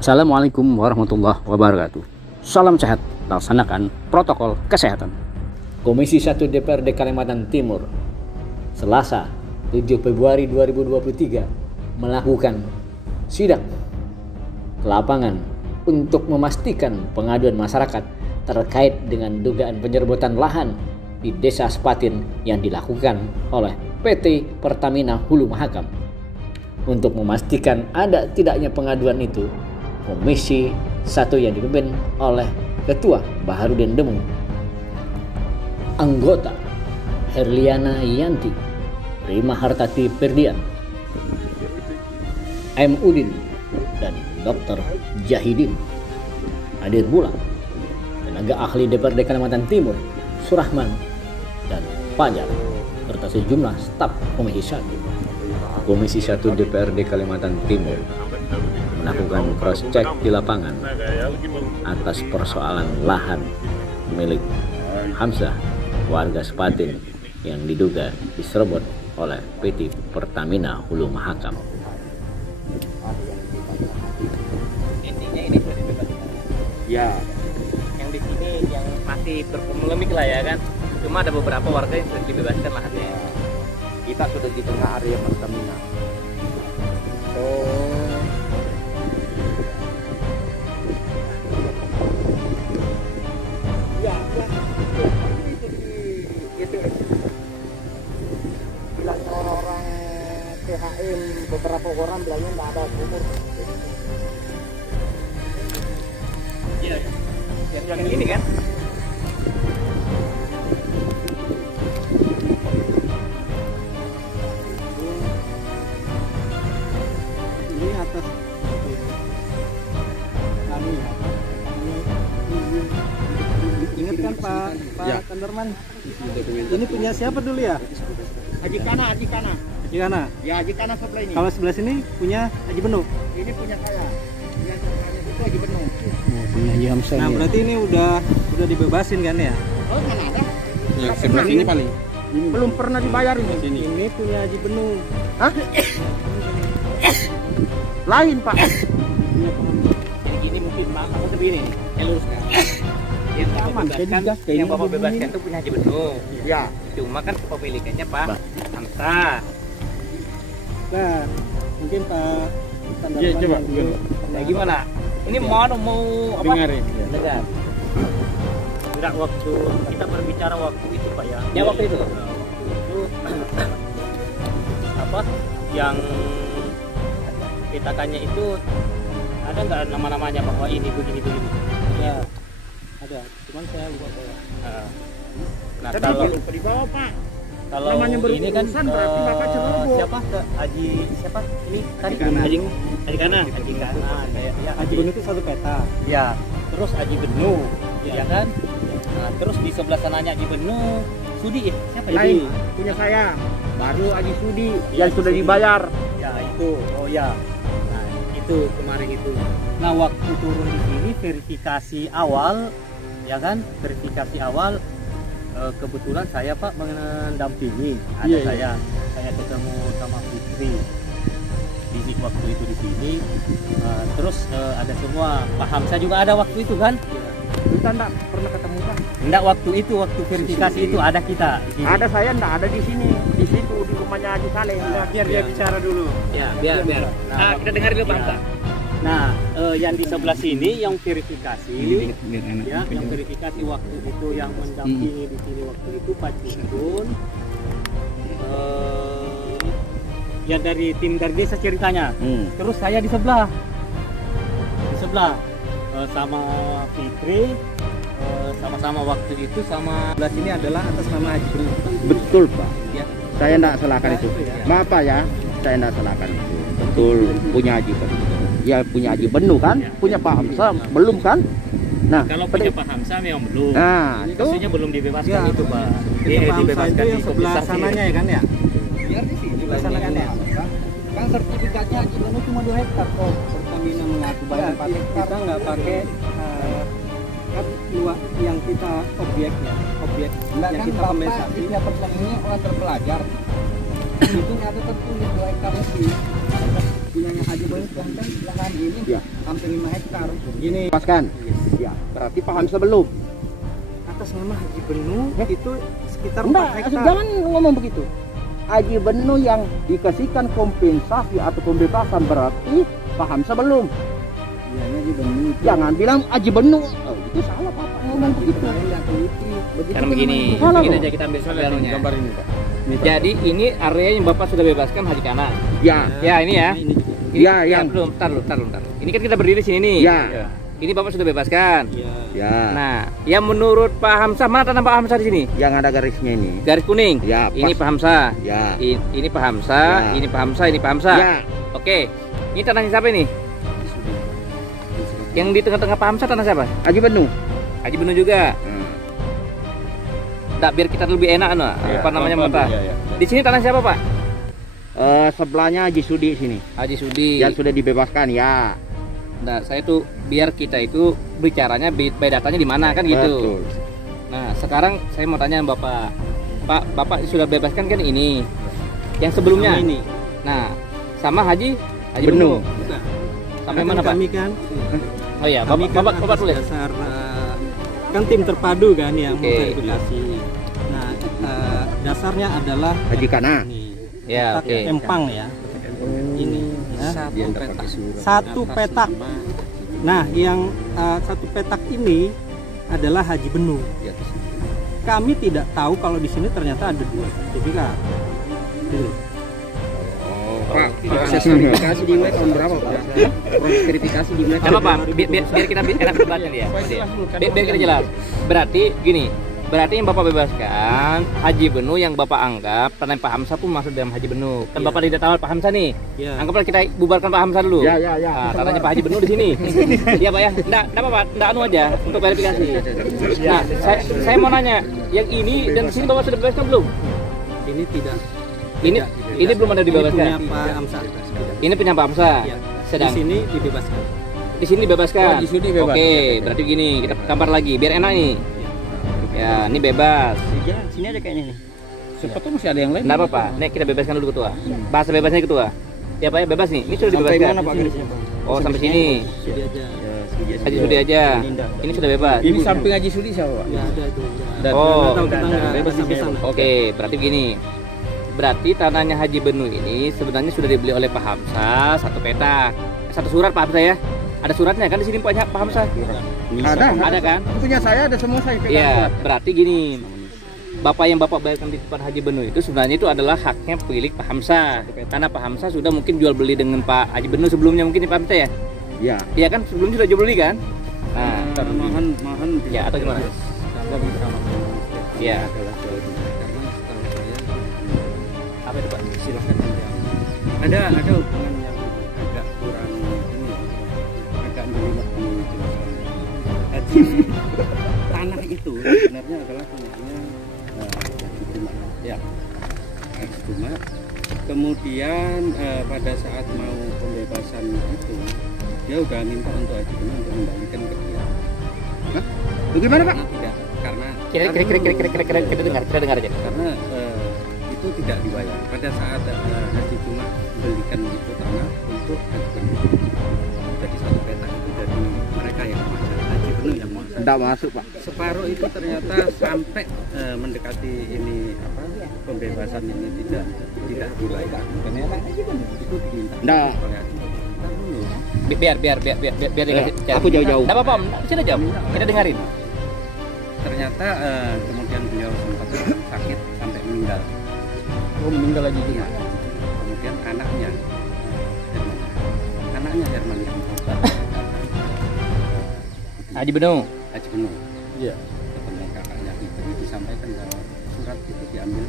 Assalamualaikum warahmatullahi wabarakatuh. Salam sehat, laksanakan protokol kesehatan. Komisi 1 DPRD Kalimantan Timur Selasa 7 Februari 2023 melakukan sidak ke lapangan untuk memastikan pengaduan masyarakat terkait dengan dugaan penyerobotan lahan di Desa Sepatin yang dilakukan oleh PT Pertamina Hulu Mahakam. Untuk memastikan ada tidaknya pengaduan itu, Komisi 1 yang dipimpin oleh Ketua Baharudin Demu, anggota Herliana Yanti, Rima Hartati Perdian, M. Udin, dan Dr. Jahidin. Hadir pula tenaga ahli DPRD Kalimantan Timur, Surahman dan Fajar, serta sejumlah staf Komisi 1. Komisi 1 DPRD Kalimantan Timur melakukan cross check di lapangan atas persoalan lahan milik Hamzah warga Sepatin yang diduga diserobot oleh PT Pertamina Hulu Mahakam. Intinya ini sudah dibebaskan. Ya, yang di sini yang masih berpolemik lah ya kan. Cuma ada beberapa warga yang sudah dibebaskan lahannya. Kita sudah di tengah area Pertamina. Orang-orang PHM beberapa orang bilangnya nggak ada sumur. Iya, yang ini kan. Ini atas kami. Ingat kan Pak Ya. Kanderman? Ini punya siapa dulu ya? Haji Kana. Haji Kana. Ya, Haji Kana sebelah ini. Kalau sebelah sini punya Haji Benu. Ini punya saya. Yang sebelahnya itu Haji Benu. Punya Haji Hamzah. Nah, berarti ini udah dibebasin kan ya? Oh, mana ada? Yang sebelah sini paling. Belum pernah dibayar ini. Ini punya Haji Benu. Hah? Lain, Pak. Jadi gini mungkin Pak, aku begini. Saya luruskan. Yang Bapak bebaskan, yang Bapak bebaskan itu punya Haji Benu. Ya. Cuma kan kepemilikannya Pak Hamzah. Nah, mungkin Pak Kanderman. Iya, coba. Nah, gimana? Ini mau apa? Dengarin. Dengar. Enggak, waktu kita berbicara waktu itu Pak ya. Ya, waktu itu. Itu apa yang kita tanya itu ada nggak nama-namanya bahwa ini begini. Ya, ada. Cuman saya lupa bawa. Nah, Tapi kalau lupa dibawa, Pak. kalau namanya ini kan berurusan berarti Bapak ceroboh. siapa Haji siapa ini tadi Haji Haji Kana kayak ya Haji Benu itu satu peta. ya terus Haji Benu Ya. ya kan. Nah, terus di sebelah sananya Haji Benu Sudi siapa ya? Lain, punya saya. Baru Haji Sudi Ya, yang sudah Sudi. dibayar. Ya itu, oh ya. Nah itu kemarin itu. Nah waktu turun di sini verifikasi awal, ya kan? Verifikasi awal kebetulan saya Pak mendampingi. Ada Iya. saya ketemu sama Fitri. Di waktu itu di sini. Terus ada semua. Pak Hamzah juga ada waktu itu kan? Kita enggak pernah ketemu, Pak. Enggak waktu itu verifikasi itu ada kita. Di sini. Ada saya enggak ada di sini. Di situ di rumahnya Haji Saleh. Biar dia bicara dulu. Ya, biar. Nah, kita dengar dulu Pak Hamzah. Nah, yang di sebelah sini yang verifikasi, ya, yang verifikasi waktu itu yang mendampingi di sini waktu itu Pak Cintun, ya dari tim dari desa ceritanya. Terus saya di sebelah, sama Fitri, sama-sama waktu itu sama sebelah sini adalah atas nama Haji Benu. Betul, Pak. Ya. Saya enggak salahkan itu. Maaf, Pak ya. Saya enggak salahkan. Betul, punya Haji Benu. Ya punya Haji Benu kan? Punya Pak Hamzah belum kan? Nah, Kalau punya Pak Hamzah memang belum. Nah, itu Kasusnya belum dibebaskan Ya. itu Pak. Itu Pak Hamzah dibebaskan itu yang di sebelah Komisi sananya ya kan ya? biar di sini Sebelah sana kan ya? Kan sertifikatnya Haji Benu cuma 2 hektar kok. Pertamina mengaku bayar 4 hektar. Kita nggak pakai kan yang kita objeknya, objek Enggak yang kan kita Bapak kompensasi. di tiap pertanian ini orang terpelajar. Itu ada tertulis 2 hektar lebih. punya Haji Benu kan lahan ini Ya. hampir 5 hektar. Gini, Lepaskan. Ya, berarti paham sebelum. Atas nama Haji Benu itu sekitar 4 Enggak, hektar. jangan ngomong begitu. Haji Benu yang dikasihkan kompensasi atau pembebasan berarti paham sebelum. Iya, Haji Benu. Jangan bilang Haji Benu. Oh, itu salah Pak ngomong begitu. Saya teliti. Begitu Karena kan begini, Salah, begini Bro. aja kita ambil soalnya. gambar ini Pak. Jadi ini area yang Bapak sudah bebaskan Haji Kanan. Ya, Ya, ini ya. Ini juga. Ini, Ya, yang- belum, tar. Ini kan kita berdiri di sini nih. Ya. Ini Bapak sudah bebaskan. Iya. ya. Nah, yang menurut Pak Hamzah, mana tanah Pak Hamzah di sini? Yang ada garisnya ini. Garis kuning. Ya, Ini pas. Pak Hamzah. Ya. Ini Pak Hamzah, Ya. ini Pak Hamzah, ini Pak Hamzah. Ya. Oke. Ini tanahnya siapa ini? Yang di tengah-tengah Pak Hamzah tanah siapa? Haji Benu. Haji Benu juga. Hmm. Nggak, biar kita lebih enak no. Apa namanya Bapak? Di sini tanah siapa Pak? Sebelahnya Haji Sudi sini. Haji Sudi. Yang sudah dibebaskan ya. Nah, saya tuh biar kita itu bicaranya datanya di mana kan gitu. Betul. Nah, sekarang saya mau tanya Bapak. Pak, Bapak sudah bebaskan kan ini. Yang sebelumnya. Sama ini. Nah, sama Haji Benu. Benu. Sampai mana Pak? Kami kan Oh iya, kami Bapak atas tulis. dasar kan tim terpadu kan yang Oke. memverifikasi. Nah, dasarnya adalah Haji Kana. ini. Ya, Petak oke. empang ya. Ini ya. Satu petak. Nah, yang satu petak ini adalah Haji Benu. Kami tidak tahu kalau di sini ternyata ada 2 sertifikat. Gitu. Pak, proses verifikasi dimulai tahun berapa Pak? Proses verifikasi dimulai Apa Pak? Biar kita enak berdebatnya dia. Biar kita jelas. Berarti gini, berarti yang Bapak bebaskan Haji Benu yang Bapak anggap tanah Pak Hamzah pun masuk dalam Haji Benu. Kan Iya. Bapak tidak tahu Pak Hamzah nih. Ya. Anggaplah kita bubarkan Pak Hamzah dulu. Ya, ya, ya. Nah, tanahnya Pak Haji Benu di sini. Iya Pak ya. Enggak apa-apa, enggak anu aja untuk verifikasi. Nah, saya mau nanya, yang ini dan di sini Bapak sudah bebaskan belum? Ini tidak. Ini belum ada Ini dibebaskan. punya Pak Hamzah. Ini punya Pak Hamzah. Ya. Sedang Di sini dibebaskan. di sini dibebaskan. Oh, di sini bebas. Oke, berarti gini, kita gambar lagi biar enak nih. Ya, ini bebas. Sini aja kayaknya nih. Siapa tuh masih ada yang lain? Enggak apa-apa. Nek kita bebaskan dulu ketua. Bahasa bebasnya ketua. Ya Pak ya, bebas nih. Ini sudah Sampai dibebaskan. mana Pak garisnya Bang? Oh, sampai sini. Jadi aja. Haji Sudi aja. Ini sudah bebas. Ini samping Haji Sudi siapa Pak? Ya ada itu. Oh, Tahu kita nggak bisa ke sana. oke, berarti begini. Berarti tanahnya Haji Benu ini sebenarnya sudah dibeli oleh Pak Hamzah satu petak. Satu surat Pak Hamzah ya. Ada suratnya kan di sini punya Pak Hamzah? Ada kan? Punya saya ada semua saya pegang. Iya, berarti gini. Bapak yang Bapak bayarkan di tempat Haji Benu itu sebenarnya itu adalah haknya pemilik Pak Hamzah. Karena Pak Hamzah sudah mungkin jual beli dengan Pak Haji Benu sebelumnya mungkin Pak Hamzah ya? Ya. Iya kan sebelumnya sudah jual beli kan? Nah, Mahan ya atau gimana? Iya. adalah jual beli karena setahu saya Apa itu Pak? silahkan dijawab. Ada hubungan yang agak kurang ini, agak jelimet menjelaskan. Jadi tanah itu sebenarnya adalah punyanya Haji Benu. Ya, Haji Benu. Kemudian pada saat mau pembebasan itu dia udah minta untuk Haji Benu untuk kembalikan ke dia. Bagaimana Pak? Karena tidak, karena Kita dengar aja. karena itu tidak dibayar pada saat Haji cuma belikan itu tanah untuk Haji Benu. Jadi satu petak itu dari mereka yang menguasai, Haji Benu yang menguasai. Tidak masuk Pak. Separuh itu ternyata sampai mendekati ini apa pembebasan ini tidak dibayar. Itu diminta Nggak. oleh Haji Benu. Ntar dulu. Biar dikasih. Aku jauh-jauh. Enggak apa-apa, sini jawab. Kita dengarin. Ternyata kemudian beliau sempat sakit sampai meninggal. Oh meninggal lagi Iya. Kemudian anaknya Herman yang Haji Benu. Haji Benu Iya. ketemu kakaknya itu disampaikan bahwa surat itu diambil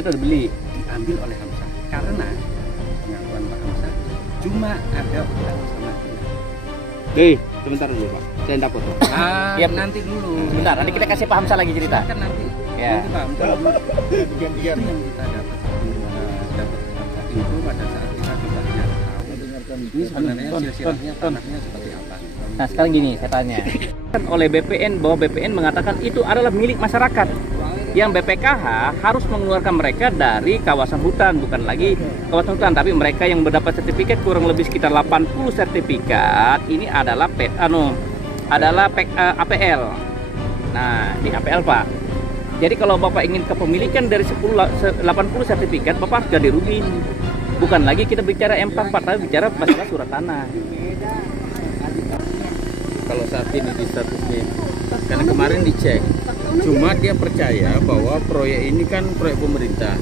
Atau dibeli? oleh Hamzah karena pengakuan Pak Hamzah cuma ada utang sama dia. Sebentar dulu Pak. Saya tidak foto. Iya, Nanti dulu. Sebentar, nanti kita kasih Pak Hamzah lagi cerita. Kan nanti. Ya. Nanti Pak Hamzah itu yang kita dapat info pada saat kita coba nyari tahu. Ini sebenarnya silsilahnya tanahnya seperti apa. Nah sekarang gini, saya tanya. Kan oleh BPN bahwa BPN mengatakan itu adalah milik masyarakat. yang BPKH harus mengeluarkan mereka dari kawasan hutan, bukan lagi kawasan hutan, tapi mereka yang mendapat sertifikat kurang lebih sekitar 80 sertifikat ini adalah APL. Nah, di APL Pak. Jadi kalau Bapak ingin kepemilikan dari 80 sertifikat, Bapak harus ganti rugi. Bukan lagi kita bicara M4, tapi bicara masalah surat tanah. Kalau saat ini di statusnya, karena kemarin dicek, cuma dia percaya bahwa proyek ini kan proyek pemerintah,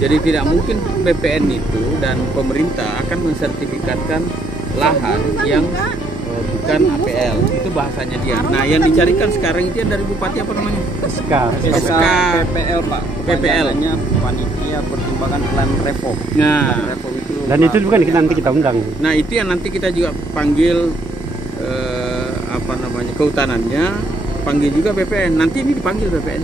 jadi tidak mungkin BPN itu dan pemerintah akan mensertifikatkan lahan yang bukan APL. Itu bahasanya dia. Nah, yang dicarikan sekarang itu dari Bupati apa namanya? SK PPL Pak. PPL. Panitia Pertimbangan Plan Revo. Nah, dan itu bukan nanti kita undang. nah itu yang nanti kita juga panggil kehutanannya, panggil juga BPN. Nanti ini dipanggil BPN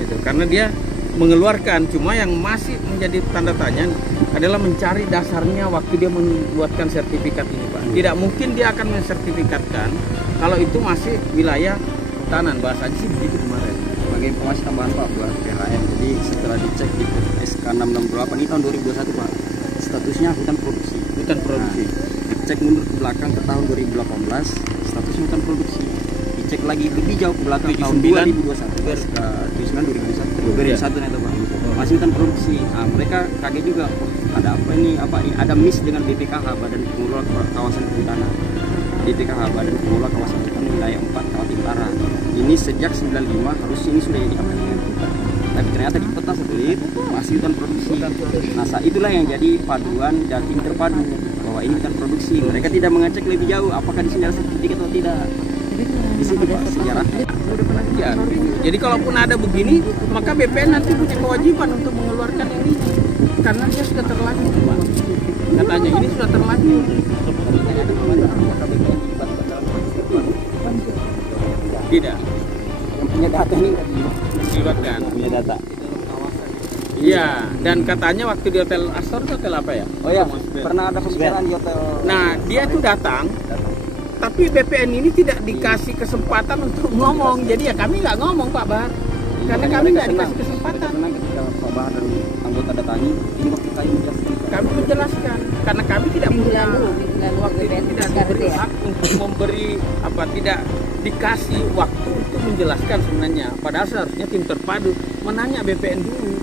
gitu, karena dia mengeluarkan, cuma yang masih menjadi tanda tanya adalah mencari dasarnya waktu dia membuatkan sertifikat ini Pak. Tidak mungkin dia akan mensertifikatkan kalau itu masih wilayah hutanan, bahasanya sih begitu kemarin. Sebagai informasi tambahan Pak buat PHM, jadi setelah dicek di SK 668 ini tahun 2021 Pak, statusnya hutan produksi. Hutan produksi. Dicek mundur ke belakang ke tahun 2018, statusnya hutan produksi. Dicek lagi lebih jauh ke belakang tahun 2021, SK 2021 itu Pak, masih hutan produksi. Nah, mereka kaget juga, oh, ada apa ini, ada miss dengan BPKH, Badan Pengelola Kawasan Kehutanan. BPKH, Badan Pengelola Kawasan Kehutanan Wilayah 4 Kalimantan Utara. Ini sejak 95 harusnya ini sudah jadi APL. Tapi ternyata di peta satelit masih hutan produksi. Nah, itulah yang jadi paduan dan tim terpadu bahwa ini hutan produksi. Mereka tidak mengecek lebih jauh apakah di sini ada sertifikat atau tidak. Di sini Pak sejarahnya Udah pernah lihat. Jadi kalaupun ada begini, maka BPN nanti punya kewajiban untuk mengeluarkan yang ini, karena dia sudah terlanjur Pak. Katanya ini sudah terlanjur. Tidak. yang punya data ini Dilibatkan. punya data. Iya, dan katanya waktu di Hotel Astor itu hotel apa ya? Oh ya, pernah ada pembicaraan di hotel. Nah, dia tuh datang, tapi BPN ini tidak dikasih kesempatan untuk ngomong. Jadi ya kami nggak ngomong Pak Bahar, karena kami nggak dikasih kesempatan. Karena ketika Pak Bahar dan anggota datanya, ini waktu kami menjelaskan. Kami menjelaskan, karena kami tidak punya waktu itu, tidak diberi hak untuk memberi tidak dikasih waktu untuk menjelaskan sebenarnya. Padahal seharusnya tim terpadu menanya BPN dulu,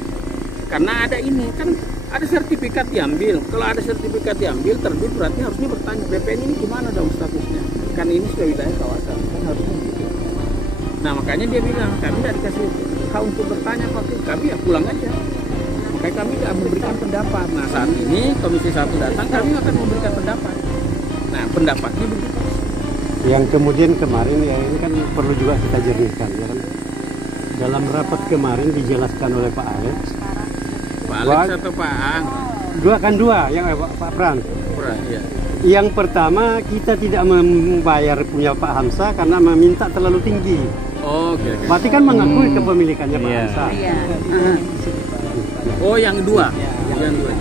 karena ada ini kan ada sertifikat diambil. Kalau ada sertifikat diambil terbit, berarti harusnya bertanya BPN ini gimana dong statusnya, kan ini sudah wilayah kawasan, kan harusnya gitu. Nah, makanya dia bilang kami tidak dikasih hak untuk bertanya waktu kami ya pulang aja. Makanya kami tidak memberikan pendapat. Nah, saat ini Komisi 1 datang, kami akan memberikan pendapat. Nah, pendapatnya begitu. Yang kemudian kemarin ya ini kan perlu juga kita jernihkan ya kan. Dalam rapat kemarin dijelaskan oleh Pak Alex. Pak Alex atau Pak Ang? Dua yang Pak Pran. Ya. Yang pertama kita tidak membayar punya Pak Hamsa karena meminta terlalu tinggi. Oh, oke. Berarti kan mengakui kepemilikannya Pak Hamsa. Oh, yang kedua. Yang dua.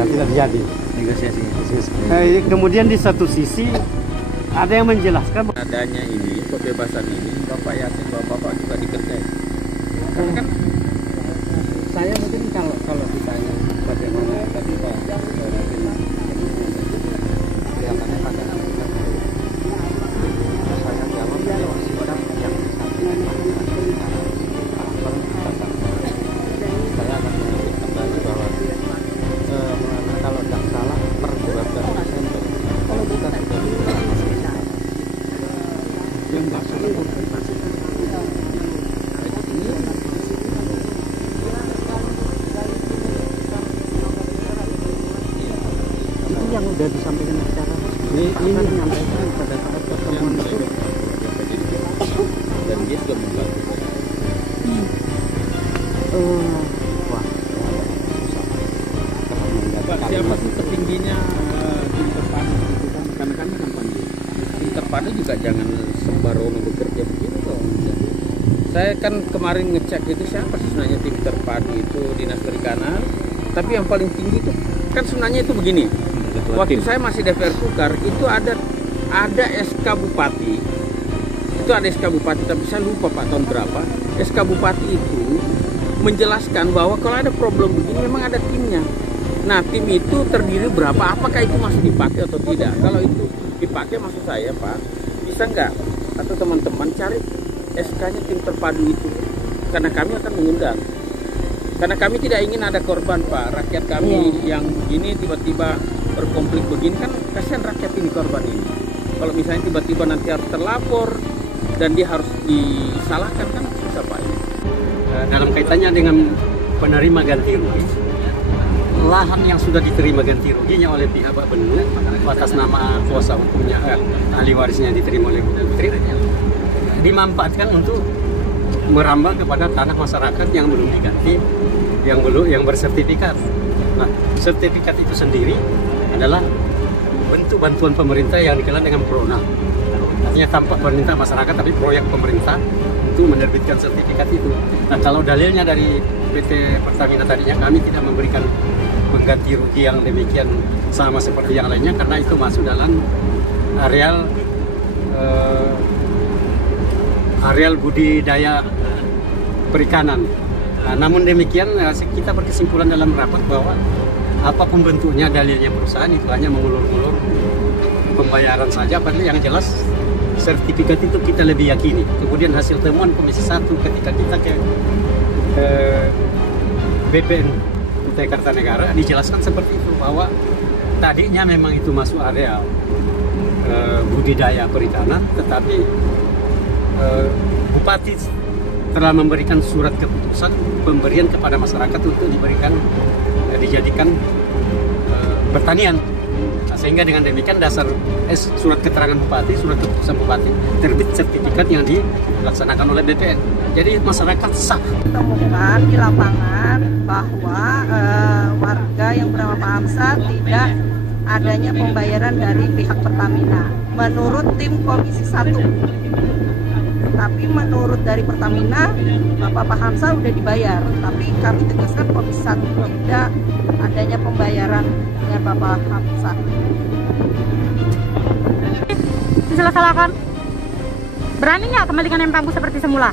Yang tidak jadi. Negosiasi. Kemudian di satu sisi ada yang menjelaskan Adanya ini, kebebasan ini, Bapak yakin bahwa Bapak juga dikerjain. Karena kan saya mungkin kalau ditanya bagaimana tadi Pak kelihatannya pada saya jawab ya masih ada yang saya akan menyebut kembali bahwa kalau tidak salah per 12 Desember kalau kita sudah yang nggak salah konfirmasi itu yang udah disampaikan secara ini menyampaikan pada saat pertemuan itu dan dia sudah membantu wah Pak, siapa sih tertingginya tim terpadu itu kan? Karena kami kan panggil tim terpadu juga jangan sembarangan bekerja begitu dong. Saya kan kemarin ngecek itu siapa sih sebenarnya tim terpadu itu Dinas Perikanan, tapi yang paling tinggi itu kan sebenarnya itu begini. Waktu saya masih DPR Sukar itu ada SK Bupati itu itu ada SK Bupati, tapi saya lupa Pak tahun berapa. SK Bupati itu menjelaskan bahwa kalau ada problem begini memang ada timnya. Nah, tim itu terdiri berapa, apakah itu masih dipakai atau tidak. Kalau itu dipakai, maksud saya Pak, bisa nggak atau teman-teman cari SK-nya tim terpadu itu, karena kami akan mengundang. Karena kami tidak ingin ada korban Pak, rakyat kami yang ini tiba-tiba berkonflik begini kan kasihan rakyat ini, korban ini. Kalau misalnya tiba-tiba nanti harus terlapor dan dia harus disalahkan kan susah Pak. Dalam kaitannya dengan penerima ganti rugi, lahan yang sudah diterima ganti ruginya oleh pihak Pak Bennu atas nama kuasa hukumnya, ahli warisnya diterima oleh Bu Putri, dimanfaatkan untuk merambah kepada tanah masyarakat yang belum diganti, yang bersertifikat. Nah, sertifikat itu sendiri adalah bentuk bantuan pemerintah yang dikenal dengan PRONA. Artinya tanpa permintaan masyarakat, tapi proyek pemerintah untuk menerbitkan sertifikat itu. Nah, kalau dalilnya dari PT Pertamina tadinya, kami tidak memberikan pengganti rugi yang demikian sama seperti yang lainnya, karena itu masuk dalam areal budidaya perikanan. Nah, namun demikian kita berkesimpulan dalam rapat bahwa apapun bentuknya dalilnya perusahaan itu hanya mengulur-ulur pembayaran saja, padahal yang jelas sertifikat itu kita lebih yakini. Kemudian hasil temuan Komisi 1 ketika kita ke BPN Kutai Kartanegara dijelaskan seperti itu, bahwa tadinya memang itu masuk area budidaya perikanan, tetapi Bupati telah memberikan surat keputusan pemberian kepada masyarakat untuk dijadikan pertanian. Nah, sehingga dengan demikian dasar surat keterangan Bupati, surat keputusan Bupati, terbit sertifikat yang dilaksanakan oleh BPN. Jadi masyarakat sah. Temukan di lapangan bahwa warga yang bernama Pak Hamzah tidak adanya pembayaran dari pihak Pertamina menurut tim Komisi 1. Tapi menurut dari Pertamina, Bapak Pak Hamzah udah dibayar. Tapi kami tegaskan Komisi 1 tidak adanya pembayaran dengan Bapak Hamzah. Silakan. Berani nggak kembalikan MPAGU seperti semula?